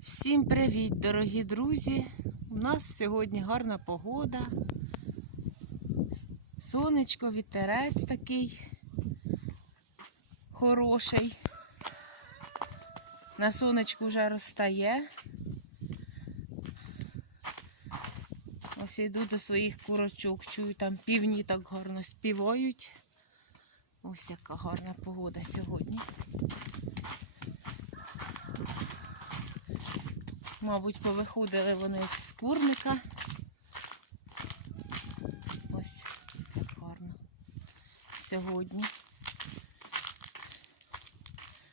Всім привіт, дорогі друзі! У нас сьогодні гарна погода. Сонечко, вітерець такий хороший. На сонечку вже розстає. Ось йду до своїх курочок, чую, там півні так гарно співають. Ось яка гарна погода сьогодні. Мабуть, повиходили вони з курника. Ось як гарно сьогодні.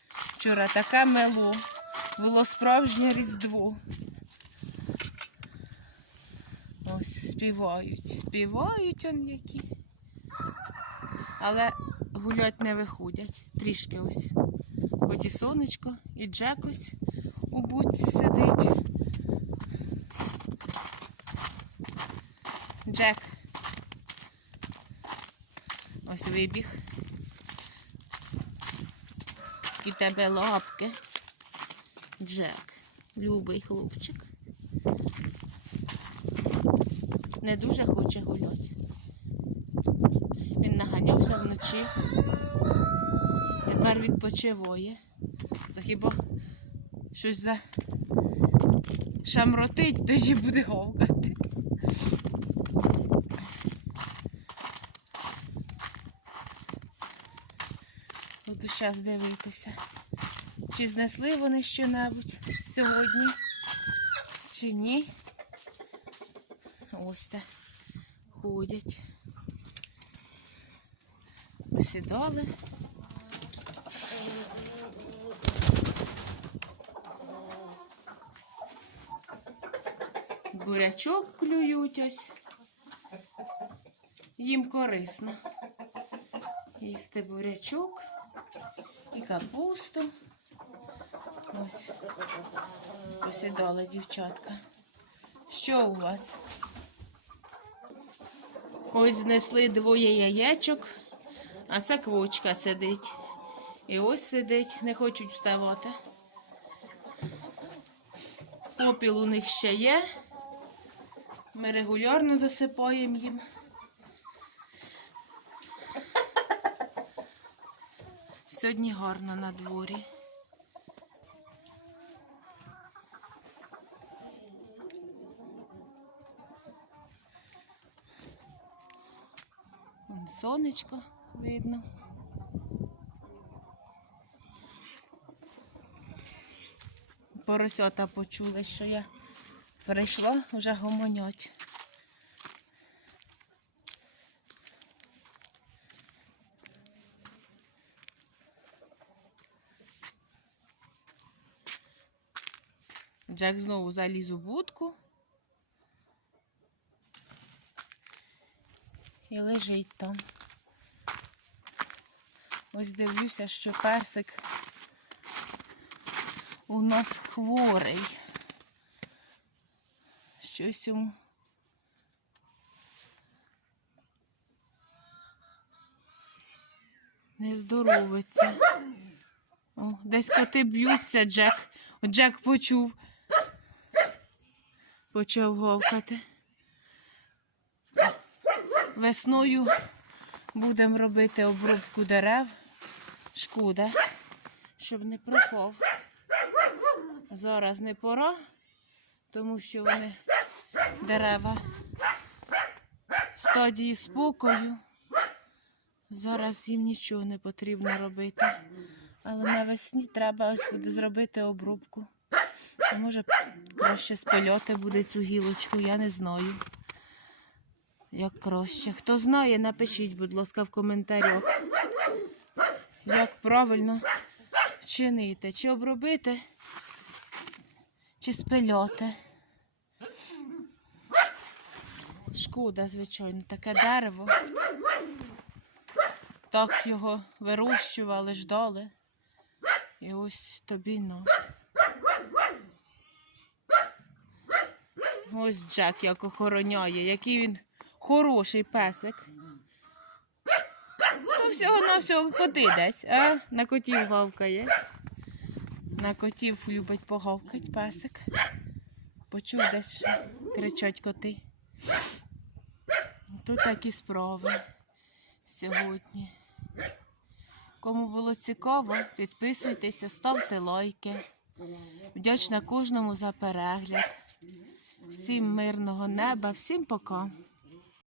Вчора таке мело. Було справжнє різдво. Ось співають, співають он які. Але гулять не виходять. Трішки ось. Хоч і сонечко, і Джек ось у будці сидить. Джек. Ось вибіг. І в тебе лапки. Джек. Любий хлопчик. Не дуже хоче гуляти. Він наганявся вночі. Тепер відпочиває. Та хіба щось за шамротить, тоді буде говкати. Буду зараз дивитися, чи знесли вони що-небудь сьогодні, чи ні. Ось так ходять. Посідали. Бурячок клюють ось. Їм корисно. Їсти бурячок і капусту. Ось. Посідали дівчатка. Що у вас? Ось знесли двоє яєчок, а це квочка сидить. І ось сидить, не хочуть вставати. Попіл у них ще є. Ми регулярно досипаємо їм. Сьогодні гарно на дворі. Вон сонечко видно. Поросята почули, що я прийшла, вже гомонять. Джек знову заліз у будку і лежить там. Ось дивлюся, що персик у нас хворий. Щось йому. Не здоровиться. О, десь коти б'ються, Джек. О, Джек почув. Почав говкати. Весною будемо робити обробку дерев. Шкода, щоб не пропав. Зараз не пора, тому що вони дерева стадії спокою. Зараз їм нічого не потрібно робити. Але навесні треба ось буде зробити обробку. А може краще спильоти буде цю гілочку, я не знаю. Як краще. Хто знає, напишіть, будь ласка, в коментарях, як правильно вчинити. Чи обробити, чи спильоти. Шкода, звичайно, таке дерево. Так його вирощували, ждали. І ось тобі ну. Ось Джек як охороняє, який він хороший песик. То всього на всього ходи десь, а? На котів гавкає. На котів любить погавкать песик. Почув десь кричать коти. Тут такі справи сьогодні. Кому було цікаво, підписуйтеся, ставте лайки. Вдячна кожному за перегляд. Всім мирного неба, всім пока.